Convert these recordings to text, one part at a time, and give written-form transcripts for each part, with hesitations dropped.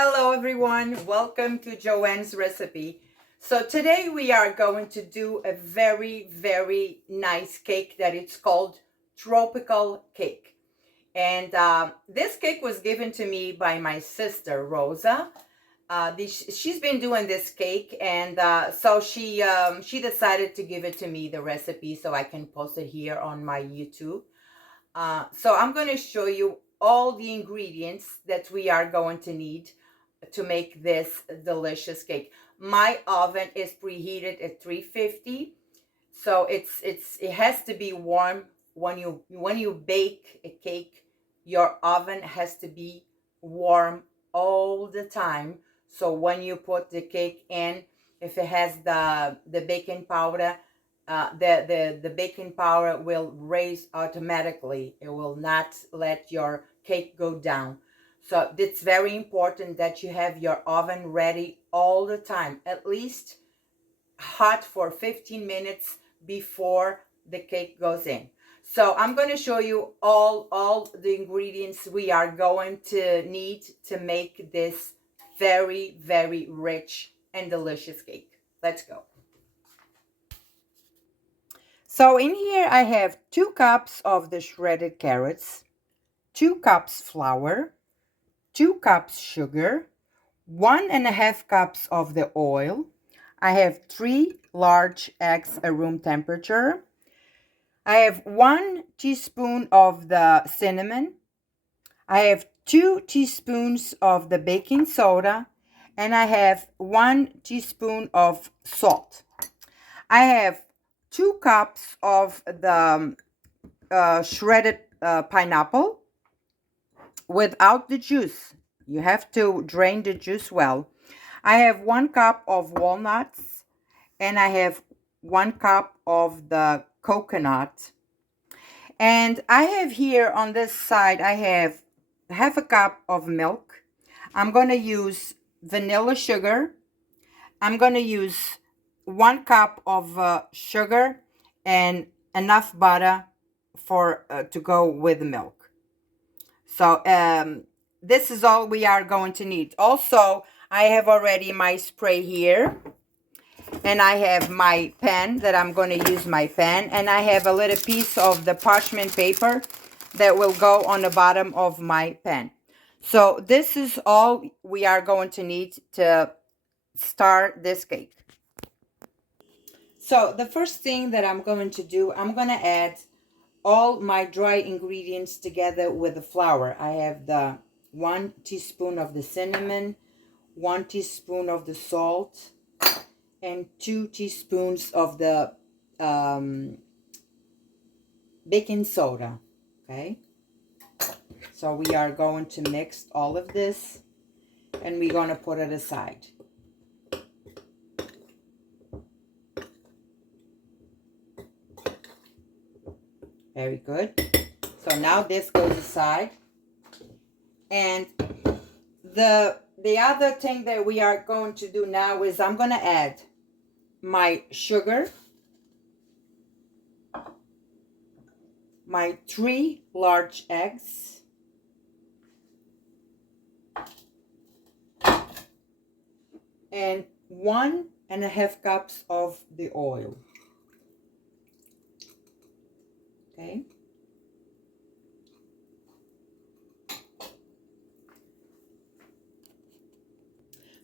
Hello everyone, welcome to Joanne's recipe. So today we are going to do a very nice cake that it's called tropical cake. And this cake was given to me by my sister Rosa. She's been doing this cake, and so she decided to give it to me, the recipe, so I can post it here on my YouTube. So I'm going to show you all the ingredients that we are going to need to make this delicious cake. My oven is preheated at 350, so it has to be warm. When you bake a cake, your oven has to be warm all the time. So when you put the cake in, if it has the baking powder, the baking powder will raise automatically. It will not let your cake go down. So it's very important that you have your oven ready all the time, at least hot for 15 minutes before the cake goes in. So I'm going to show you all the ingredients we are going to need to make this very rich and delicious cake. Let's go. So in here I have 2 cups of the shredded carrots, 2 cups flour, 2 cups sugar, 1.5 cups of the oil. I have 3 large eggs at room temperature. I have 1 teaspoon of the cinnamon. I have 2 teaspoons of the baking soda, and I have 1 teaspoon of salt. I have 2 cups of the shredded pineapple without the juice. You have to drain the juice well. I have 1 cup of walnuts, and I have 1 cup of the coconut. And I have here on this side, I have half a cup of milk. I'm going to use vanilla sugar. I'm going to use 1 cup of sugar and enough butter for to go with the milk. So this is all we are going to need. Also, I have already my spray here, and I have my pen that I'm going to use my pen, and I have a little piece of the parchment paper that will go on the bottom of my pen. So this is all we are going to need to start this cake. So the first thing that I'm going to do, I'm going to add all my dry ingredients together with the flour. I have the 1 teaspoon of the cinnamon, 1 teaspoon of the salt, and 2 teaspoons of the baking soda. Okay, so we are going to mix all of this, and we're going to put it aside. Very good. So now this goes aside. And the other thing that we are going to do now is I'm going to add my sugar, my 3 large eggs, and 1.5 cups of the oil. Okay.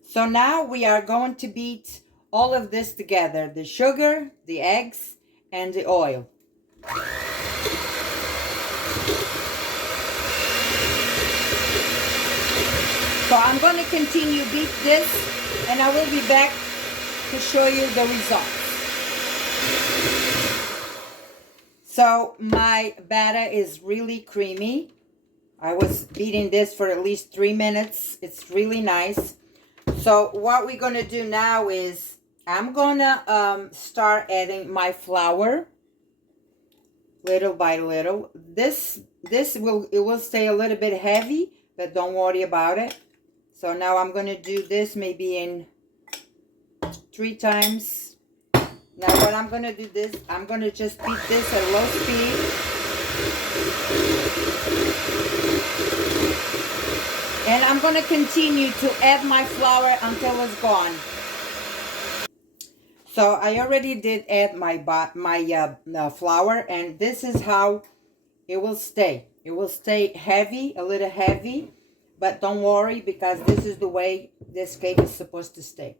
So now we are going to beat all of this together, the sugar, the eggs, and the oil. So I'm going to continue beat this, and I will be back to show you the results. So my batter is really creamy. I was beating this for at least 3 minutes. It's really nice. So what we're going to do now is I'm going to start adding my flour little by little. It will stay a little bit heavy, but don't worry about it. So now I'm going to do this maybe in 3 times. Now when I'm going to do this, I'm going to just beat this at low speed. And I'm going to continue to add my flour until it's gone. So I already did add my flour, and this is how it will stay. It will stay heavy, a little heavy, but don't worry, because this is the way this cake is supposed to stay.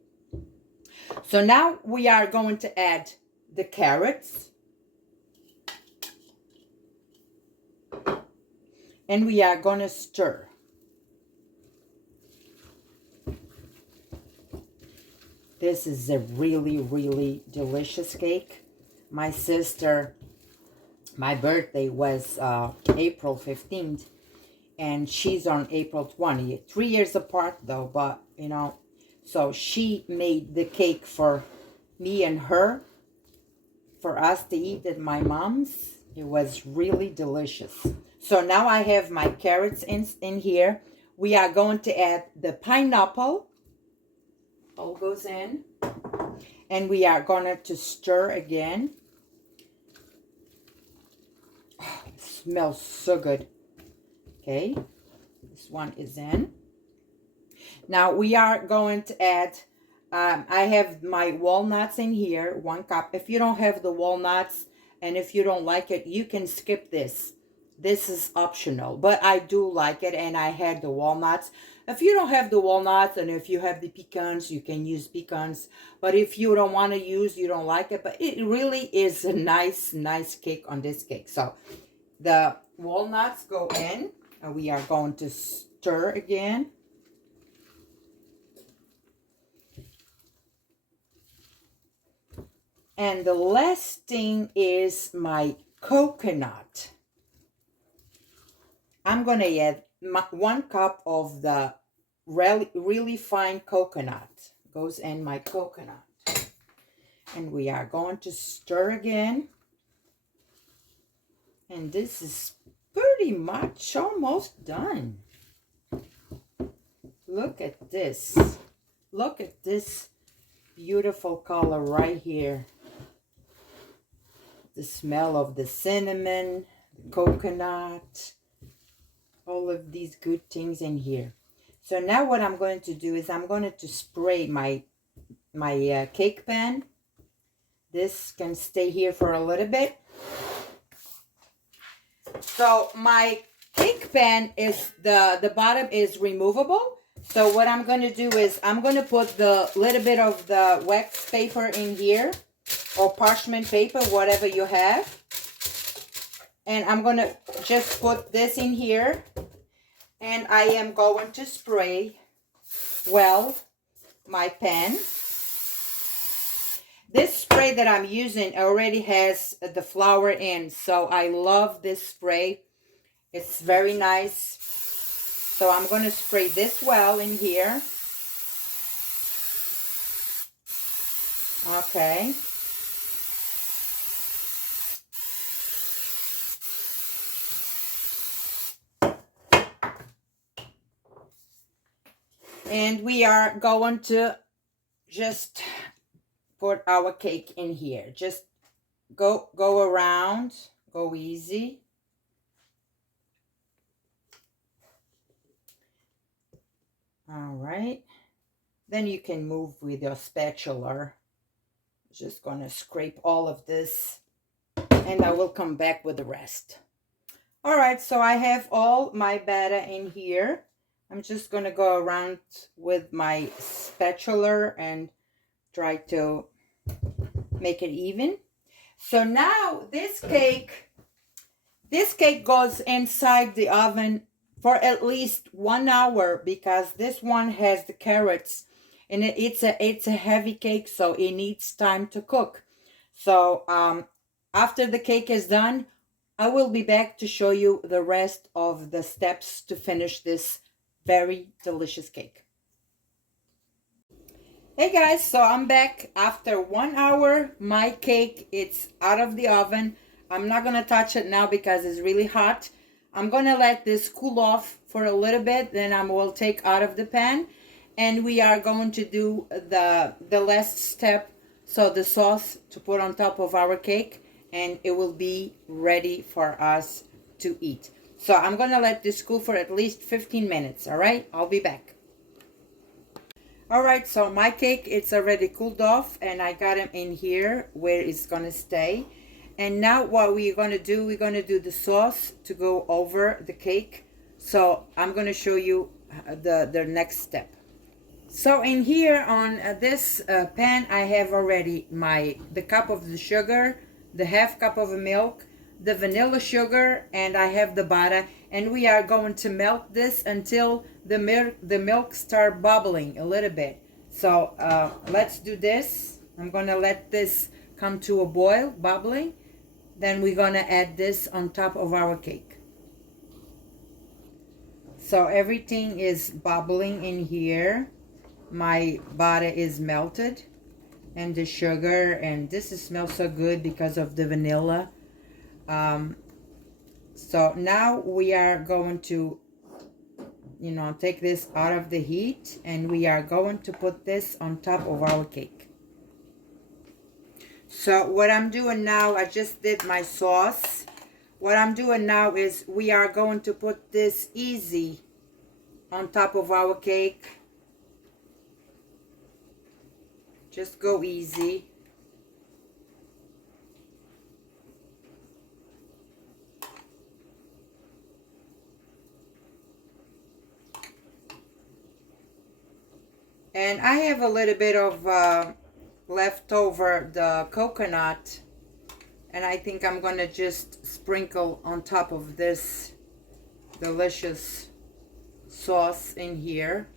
So now we are going to add the carrots. And we are going to stir. This is a really, really delicious cake. My sister, my birthday was April 15th, and she's on April 20th. 3 years apart though, but you know, so she made the cake for me and her, for us to eat at my mom's. It was really delicious. So now I have my carrots in here. We are going to add the pineapple. All goes in. And we are going to stir again. Oh, it smells so good. Okay, this one is in. Now we are going to add, I have my walnuts in here, 1 cup. If you don't have the walnuts, and if you don't like it, you can skip this. This is optional, but I do like it, and I had the walnuts. If you don't have the walnuts, and if you have the pecans, you can use pecans. But if you don't want to use, you don't like it, but it really is a nice cake on this cake. So the walnuts go in, and we are going to stir again. And the last thing is my coconut. I'm going to add 1 cup of the really fine coconut. Goes in my coconut. And we are going to stir again. And this is pretty much almost done. Look at this. Look at this beautiful color right here. The smell of the cinnamon, the coconut, all of these good things in here. So now what I'm going to do is I'm going to spray my cake pan. This can stay here for a little bit. So my cake pan is, the bottom is removable. So what I'm going to do is I'm going to put the little bit of the wax paper in here, or parchment paper, whatever you have. And I'm going to just put this in here. And I am going to spray, well, my pan. This spray that I'm using already has the flour in. So I love this spray. It's very nice. So I'm going to spray this well in here. Okay. And we are going to just put our cake in here. Just go around, go easy. All right. Then you can move with your spatula. Just gonna scrape all of this, and I will come back with the rest. All right, so I have all my batter in here. I'm just gonna go around with my spatula and try to make it even. So now this cake goes inside the oven for at least 1 hour, because this one has the carrots, and it's a heavy cake, so it needs time to cook. So after the cake is done, I will be back to show you the rest of the steps to finish this very delicious cake. Hey guys, so I'm back after 1 hour. My cake, it's out of the oven. I'm not gonna touch it now because it's really hot. I'm gonna let this cool off for a little bit, then I will take out of the pan, and we are going to do the last step, so the sauce to put on top of our cake, and it will be ready for us to eat. So I'm gonna let this cool for at least 15 minutes. All right, I'll be back. All right, so my cake, it's already cooled off, and I got them in here where it's gonna stay. And now what we're gonna do, we're gonna do the sauce to go over the cake. So I'm gonna show you the next step. So in here on this pan, I have already the cup of the sugar, the half cup of milk, the vanilla sugar, and I have the butter, and we are going to melt this until the milk start bubbling a little bit. So let's do this. I'm gonna let this come to a boil, bubbling. Then we're gonna add this on top of our cake. So everything is bubbling in here. My butter is melted, and the sugar, and this smells so good because of the vanilla. So now we are going to, take this out of the heat, and we are going to put this on top of our cake. So what I'm doing now, I just did my sauce. What I'm doing now is we are going to put this easy on top of our cake. Just go easy. And I have a little bit of leftover the coconut, and I think I'm gonna just sprinkle on top of this delicious sauce in here.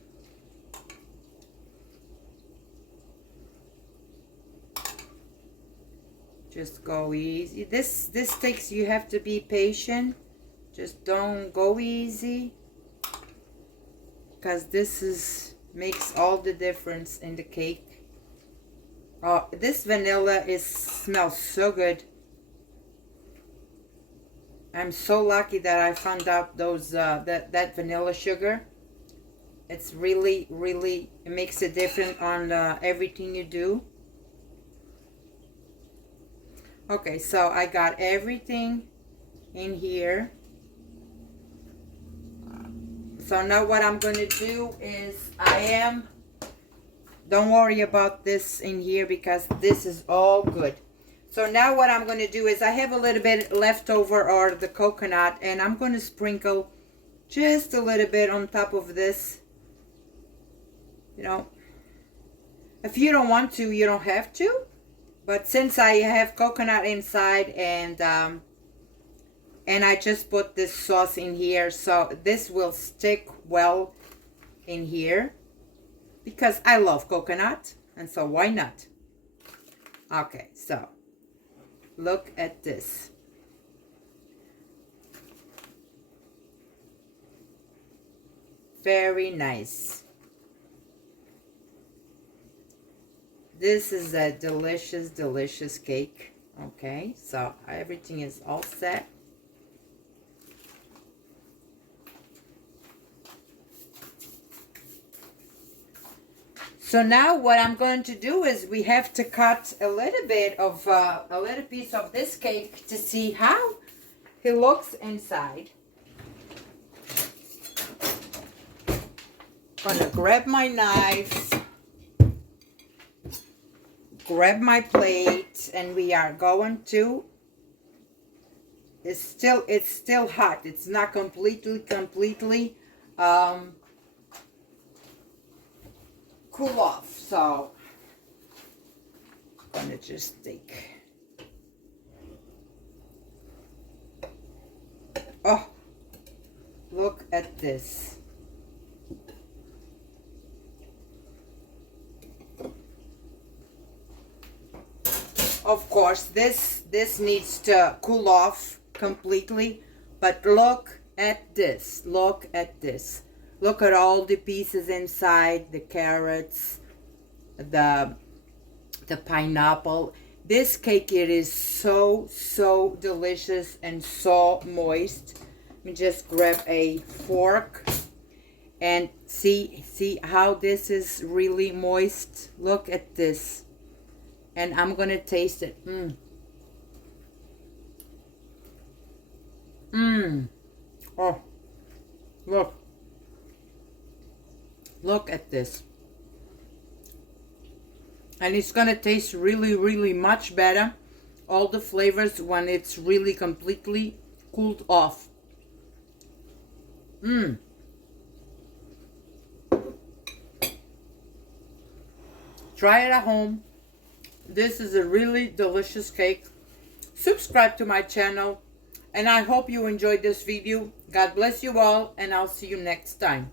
Just go easy. This takes, you have to be patient. Just don't go easy, because this makes all the difference in the cake. Oh, this vanilla smells so good. I'm so lucky that I found out those that vanilla sugar. It's really, really, it makes a difference on everything you do. Okay, so I got everything in here. So now what I'm going to do is don't worry about this in here, because this is all good. So now what I'm going to do is I have a little bit left over, or the coconut, and I'm going to sprinkle just a little bit on top of this. If you don't want to, you don't have to. But since I have coconut inside, and I just put this sauce in here, so this will stick well in here, because I love coconut, and so why not? Okay, so look at this. Very nice. This is a delicious, delicious cake. Okay, so everything is all set. So now what I'm going to do is we have to cut a little bit of a little piece of this cake to see how it looks inside. I'm gonna grab my knife, grab my plate, and we are going to, it's still hot. It's not completely cool off. So I'm gonna just take, oh, look at this. Of course, this needs to cool off completely, but look at this. Look at this. Look at all the pieces inside, the carrots, the pineapple. This cake, it is so delicious and so moist. Let me just grab a fork and see how this is really moist. Look at this. And I'm gonna taste it. Oh, look. Look at this. And it's gonna taste really, really much better. All the flavors when it's really completely cooled off. Mmm. Try it at home. This is a really delicious cake. Subscribe to my channel. And I hope you enjoyed this video. God bless you all, and I'll see you next time.